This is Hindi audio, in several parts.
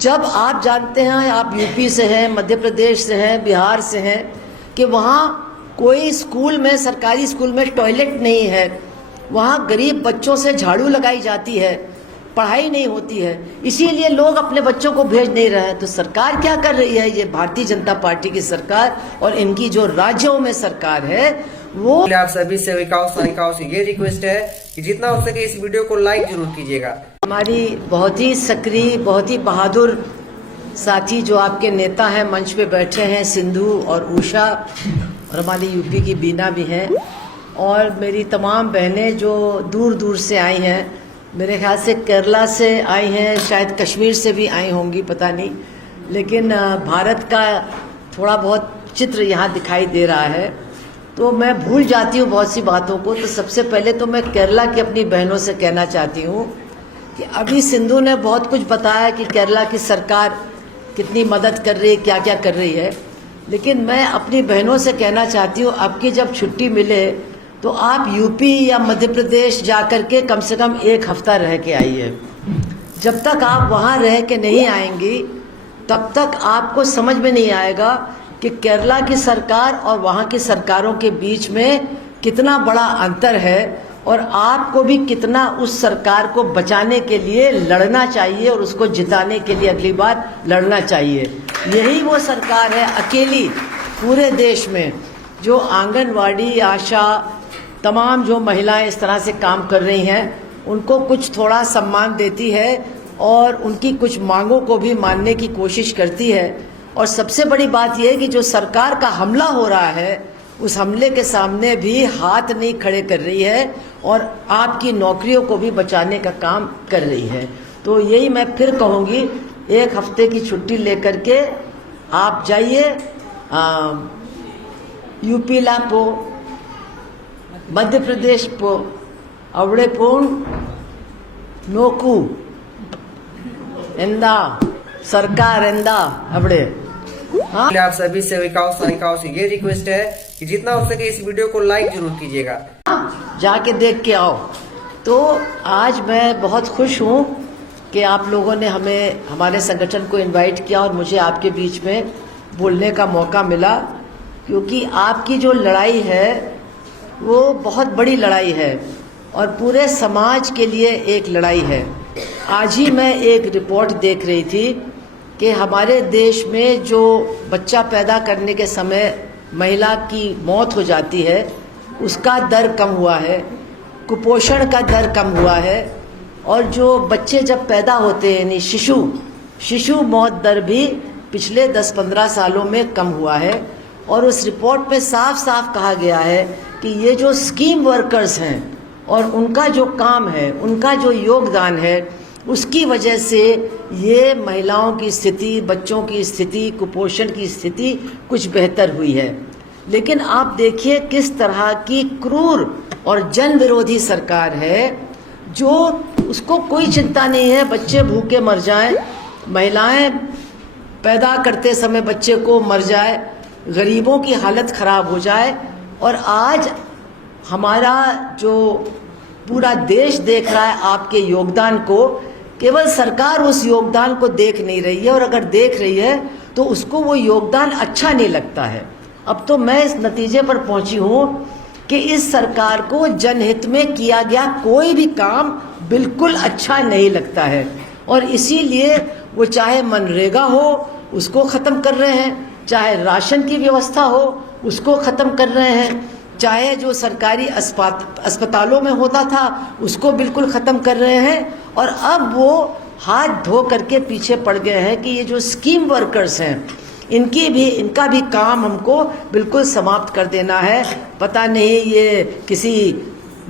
जब आप जानते हैं, आप यूपी से हैं, मध्य प्रदेश से हैं, बिहार से हैं, कि वहाँ कोई स्कूल में, सरकारी स्कूल में टॉयलेट नहीं है, वहाँ गरीब बच्चों से झाड़ू लगाई जाती है, पढ़ाई नहीं होती है, इसीलिए लोग अपने बच्चों को भेज नहीं रहे हैं। तो सरकार क्या कर रही है? ये भारतीय जनता पार्टी की सरकार और इनकी जो राज्यों में सरकार है वो। आप सभी सेविकाओं सहायिकाओं से ये रिक्वेस्ट है कि जितना हो सके इस वीडियो को लाइक जरूर कीजिएगा। हमारी बहुत ही सक्रिय, बहुत ही बहादुर साथी जो आपके नेता हैं, मंच पे बैठे हैं, सिंधु और उषा, और हमारी यूपी की बीना भी हैं, और मेरी तमाम बहनें जो दूर दूर से आई हैं, मेरे ख्याल से केरला से आई हैं, शायद कश्मीर से भी आई होंगी, पता नहीं, लेकिन भारत का थोड़ा बहुत चित्र यहाँ दिखाई दे रहा है। तो मैं भूल जाती हूँ बहुत सी बातों को। तो सबसे पहले तो मैं केरला की अपनी बहनों से कहना चाहती हूँ कि अभी सिंधु ने बहुत कुछ बताया कि केरला की सरकार कितनी मदद कर रही है, क्या क्या कर रही है, लेकिन मैं अपनी बहनों से कहना चाहती हूँ, आपकी जब छुट्टी मिले तो आप यूपी या मध्य प्रदेश जा कर के कम से कम 1 हफ्ता रह के आइए। जब तक आप वहाँ रह के नहीं आएंगी तब तक आपको समझ में नहीं आएगा कि केरला की सरकार और वहाँ की सरकारों के बीच में कितना बड़ा अंतर है, और आपको भी कितना उस सरकार को बचाने के लिए लड़ना चाहिए और उसको जिताने के लिए अगली बार लड़ना चाहिए। यही वो सरकार है अकेली पूरे देश में जो आंगनवाड़ी, आशा, तमाम जो महिलाएं इस तरह से काम कर रही हैं, उनको कुछ थोड़ा सम्मान देती है और उनकी कुछ मांगों को भी मानने की कोशिश करती है। और सबसे बड़ी बात यह है कि जो सरकार का हमला हो रहा है उस हमले के सामने भी हाथ नहीं खड़े कर रही है और आपकी नौकरियों को भी बचाने का काम कर रही है। तो यही मैं फिर कहूँगी, 1 हफ्ते की छुट्टी लेकर के आप जाइए यूपी ला पो, मध्य प्रदेश पो, अवड़े पोन नोकू एंदा सरकार एंदा अवड़े। हाँ, आप सभी सेविकाओं सहायिकाओं से ये रिक्वेस्ट है कि जितना हो सके इस वीडियो को लाइक जरूर कीजिएगा, जाके देख के आओ। तो आज मैं बहुत खुश हूँ कि आप लोगों ने हमें, हमारे संगठन को इनवाइट किया और मुझे आपके बीच में बोलने का मौका मिला, क्योंकि आपकी जो लड़ाई है वो बहुत बड़ी लड़ाई है और पूरे समाज के लिए एक लड़ाई है। आज ही मैं एक रिपोर्ट देख रही थी कि हमारे देश में जो बच्चा पैदा करने के समय महिला की मौत हो जाती है उसका दर कम हुआ है, कुपोषण का दर कम हुआ है, और जो बच्चे जब पैदा होते हैं यानी शिशु मौत दर भी पिछले 10-15 सालों में कम हुआ है। और उस रिपोर्ट में साफ साफ कहा गया है कि ये जो स्कीम वर्कर्स हैं और उनका जो काम है, उनका जो योगदान है, उसकी वजह से ये महिलाओं की स्थिति, बच्चों की स्थिति, कुपोषण की स्थिति कुछ बेहतर हुई है। लेकिन आप देखिए किस तरह की क्रूर और जन विरोधी सरकार है, जो उसको कोई चिंता नहीं है बच्चे भूखे मर जाएं, महिलाएं पैदा करते समय बच्चे को मर जाए, गरीबों की हालत ख़राब हो जाए। और आज हमारा जो पूरा देश देख रहा है आपके योगदान को, केवल सरकार उस योगदान को देख नहीं रही है, और अगर देख रही है तो उसको वो योगदान अच्छा नहीं लगता है। अब तो मैं इस नतीजे पर पहुंची हूँ कि इस सरकार को जनहित में किया गया कोई भी काम बिल्कुल अच्छा नहीं लगता है, और इसीलिए वो चाहे मनरेगा हो उसको ख़त्म कर रहे हैं, चाहे राशन की व्यवस्था हो उसको ख़त्म कर रहे हैं, चाहे जो सरकारी अस्पतालों में होता था उसको बिल्कुल ख़त्म कर रहे हैं, और अब वो हाथ धो करके पीछे पड़ गए हैं कि ये जो स्कीम वर्कर्स हैं इनका भी काम हमको बिल्कुल समाप्त कर देना है। पता नहीं ये किसी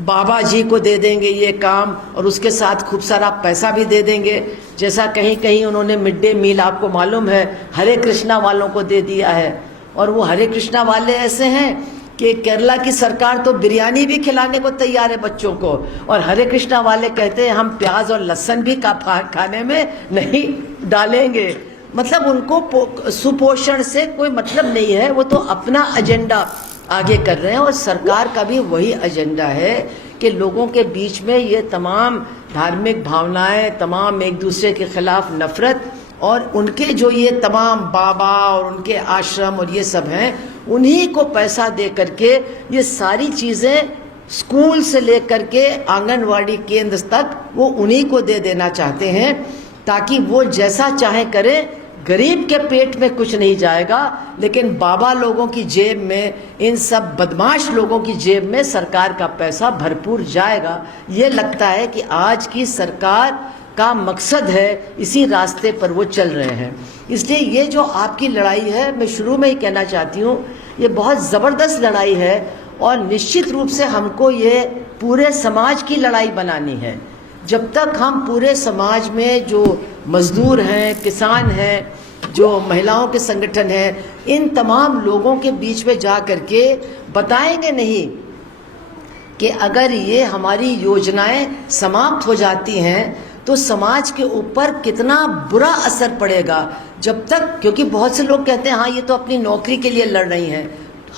बाबा जी को दे देंगे ये काम, और उसके साथ खूब सारा पैसा भी दे देंगे, जैसा कहीं कहीं उन्होंने मिड डे मील, आपको मालूम है, हरे कृष्णा वालों को दे दिया है। और वो हरे कृष्णा वाले ऐसे हैं कि केरला की सरकार तो बिरयानी भी खिलाने को तैयार है बच्चों को, और हरे कृष्णा वाले कहते हैं हम प्याज और लहसुन भी खाने में नहीं डालेंगे। मतलब उनको सुपोषण से कोई मतलब नहीं है, वो तो अपना एजेंडा आगे कर रहे हैं। और सरकार का भी वही एजेंडा है कि लोगों के बीच में ये तमाम धार्मिक भावनाएं, तमाम एक दूसरे के खिलाफ नफरत और उनके जो ये तमाम बाबा और उनके आश्रम और ये सब हैं, उन्हीं को पैसा दे करके ये सारी चीज़ें स्कूल से लेकर के आंगनवाड़ी केंद्र तक वो उन्हीं को दे देना चाहते हैं, ताकि वो जैसा चाहे करें। गरीब के पेट में कुछ नहीं जाएगा, लेकिन बाबा लोगों की जेब में, इन सब बदमाश लोगों की जेब में सरकार का पैसा भरपूर जाएगा। ये लगता है कि आज की सरकार का मकसद है, इसी रास्ते पर वो चल रहे हैं। इसलिए ये जो आपकी लड़ाई है, मैं शुरू में ही कहना चाहती हूँ, ये बहुत ज़बरदस्त लड़ाई है और निश्चित रूप से हमको ये पूरे समाज की लड़ाई बनानी है। जब तक हम पूरे समाज में जो मजदूर हैं, किसान हैं, जो महिलाओं के संगठन हैं, इन तमाम लोगों के बीच में जा कर के बताएंगे नहीं कि अगर ये हमारी योजनाएं समाप्त हो जाती हैं तो समाज के ऊपर कितना बुरा असर पड़ेगा। जब तक, क्योंकि बहुत से लोग कहते हैं हाँ ये तो अपनी नौकरी के लिए लड़ रही हैं।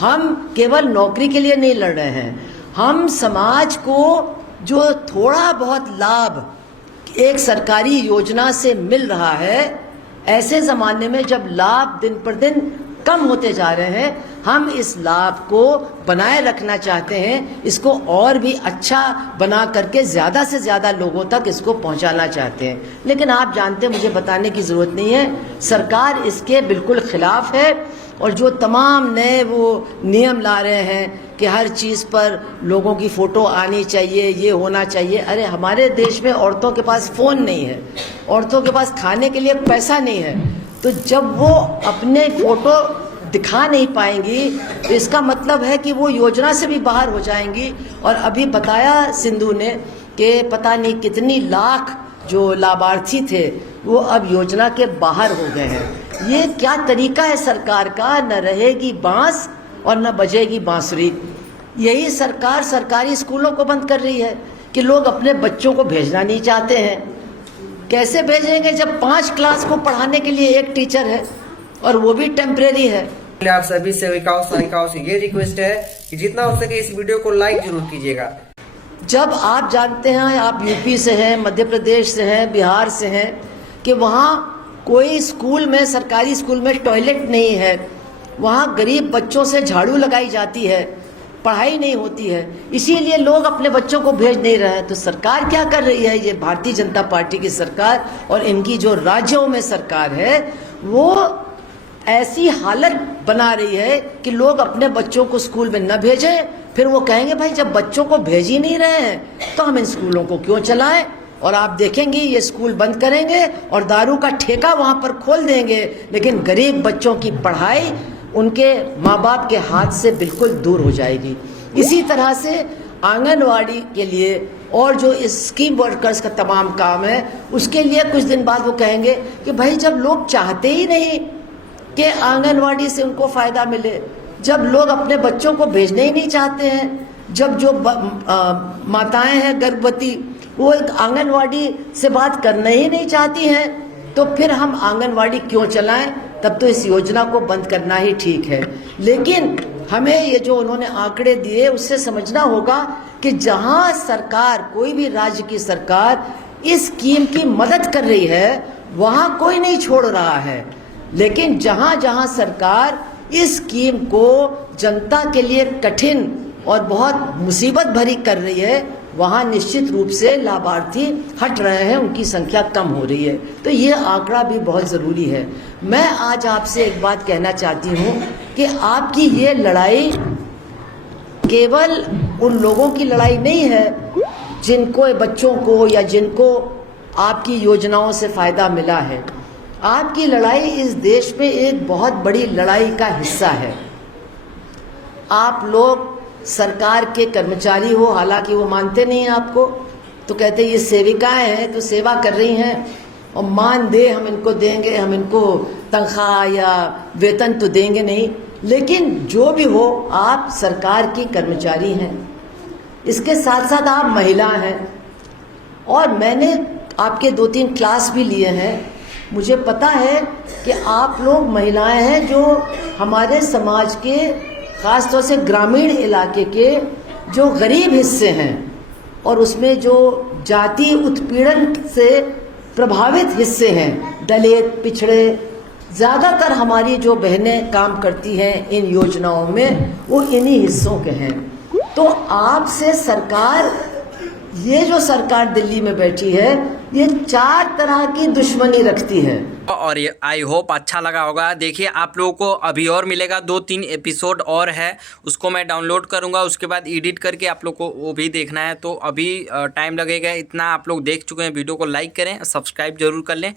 हम केवल नौकरी के लिए नहीं लड़ रहे हैं, हम समाज को जो थोड़ा बहुत लाभ एक सरकारी योजना से मिल रहा है, ऐसे ज़माने में जब लाभ दिन पर दिन कम होते जा रहे हैं, हम इस लाभ को बनाए रखना चाहते हैं, इसको और भी अच्छा बना करके ज़्यादा से ज़्यादा लोगों तक इसको पहुंचाना चाहते हैं। लेकिन आप जानते हैं, मुझे बताने की ज़रूरत नहीं है, सरकार इसके बिल्कुल ख़िलाफ़ है। और जो तमाम नए वो नियम ला रहे हैं कि हर चीज़ पर लोगों की फ़ोटो आनी चाहिए, ये होना चाहिए। अरे हमारे देश में औरतों के पास फ़ोन नहीं है, औरतों के पास खाने के लिए पैसा नहीं है, तो जब वो अपने फ़ोटो दिखा नहीं पाएंगी तो इसका मतलब है कि वो योजना से भी बाहर हो जाएंगी। और अभी बताया सिंधु ने कि पता नहीं कितनी लाख जो लाभार्थी थे वो अब योजना के बाहर हो गए हैं। ये क्या तरीका है सरकार का? न रहेगी बांस और न बजेगी बांसुरी। यही सरकार सरकारी स्कूलों को बंद कर रही है कि लोग अपने बच्चों को भेजना नहीं चाहते हैं। कैसे भेजेंगे जब 5 क्लास को पढ़ाने के लिए एक टीचर है और वो भी टेम्परेरी है। आप सभी सेविकाओं सहायिकाओं से ये रिक्वेस्ट है कि जितना हो सके इस वीडियो को लाइक जरूर कीजिएगा। जब आप जानते हैं, आप यूपी से हैं, मध्य प्रदेश से हैं, बिहार से हैं, कि वहाँ कोई स्कूल में, सरकारी स्कूल में टॉयलेट नहीं है, वहाँ गरीब बच्चों से झाड़ू लगाई जाती है, पढ़ाई नहीं होती है, इसीलिए लोग अपने बच्चों को भेज नहीं रहे हैं। तो सरकार क्या कर रही है? ये भारतीय जनता पार्टी की सरकार और इनकी जो राज्यों में सरकार है, वो ऐसी हालत बना रही है कि लोग अपने बच्चों को स्कूल में न भेजें। फिर वो कहेंगे भाई जब बच्चों को भेज ही नहीं रहे हैं तो हम इन स्कूलों को क्यों चलाएं। और आप देखेंगे ये स्कूल बंद करेंगे और दारू का ठेका वहाँ पर खोल देंगे, लेकिन गरीब बच्चों की पढ़ाई उनके माँ बाप के हाथ से बिल्कुल दूर हो जाएगी। इसी तरह से आंगनवाड़ी के लिए और जो इस स्कीम वर्कर्स का तमाम काम है, उसके लिए कुछ दिन बाद वो कहेंगे कि भाई जब लोग चाहते ही नहीं कि आंगनवाड़ी से उनको फ़ायदा मिले, जब लोग अपने बच्चों को भेजने ही नहीं चाहते हैं, जब जो माताएं हैं गर्भवती वो एक आंगनवाड़ी से बात करना ही नहीं चाहती हैं, तो फिर हम आंगनवाड़ी क्यों चलाएं? तब तो इस योजना को बंद करना ही ठीक है। लेकिन हमें ये जो उन्होंने आंकड़े दिए उससे समझना होगा कि जहां सरकार, कोई भी राज्य की सरकार इस स्कीम की मदद कर रही है, वहां कोई नहीं छोड़ रहा है। लेकिन जहां जहां सरकार इस स्कीम को जनता के लिए कठिन और बहुत मुसीबत भरी कर रही है, वहाँ निश्चित रूप से लाभार्थी हट रहे हैं, उनकी संख्या कम हो रही है। तो ये आंकड़ा भी बहुत ज़रूरी है। मैं आज आपसे एक बात कहना चाहती हूँ कि आपकी ये लड़ाई केवल उन लोगों की लड़ाई नहीं है जिनको, बच्चों को या जिनको आपकी योजनाओं से फ़ायदा मिला है। आपकी लड़ाई इस देश में एक बहुत बड़ी लड़ाई का हिस्सा है। आप लोग सरकार के कर्मचारी हो, हालांकि वो मानते नहीं हैं आपको, तो कहते ये सेविकाएं हैं तो सेवा कर रही हैं और मान दे हम इनको देंगे, हम इनको तनख्वाह या वेतन तो देंगे नहीं। लेकिन जो भी हो, आप सरकार की कर्मचारी हैं, इसके साथ साथ आप महिला हैं। और मैंने आपके 2-3 क्लास भी लिए हैं, मुझे पता है कि आप लोग महिलाएं हैं जो हमारे समाज के, ख़ास तौर से ग्रामीण इलाके के जो गरीब हिस्से हैं और उसमें जो जाति उत्पीड़न से प्रभावित हिस्से हैं, दलित, पिछड़े, ज़्यादातर हमारी जो बहनें काम करती हैं इन योजनाओं में वो इन्हीं हिस्सों के हैं। तो आपसे सरकार, ये जो सरकार दिल्ली में बैठी है, ये 4 तरह की दुश्मनी रखती है। और ये आई होप अच्छा लगा होगा। देखिए आप लोगों को अभी और मिलेगा, 2-3 एपिसोड और है, उसको मैं डाउनलोड करूंगा, उसके बाद एडिट करके आप लोग को वो भी देखना है, तो अभी टाइम लगेगा। इतना आप लोग देख चुके हैं, वीडियो को लाइक करें, सब्सक्राइब जरूर कर लें।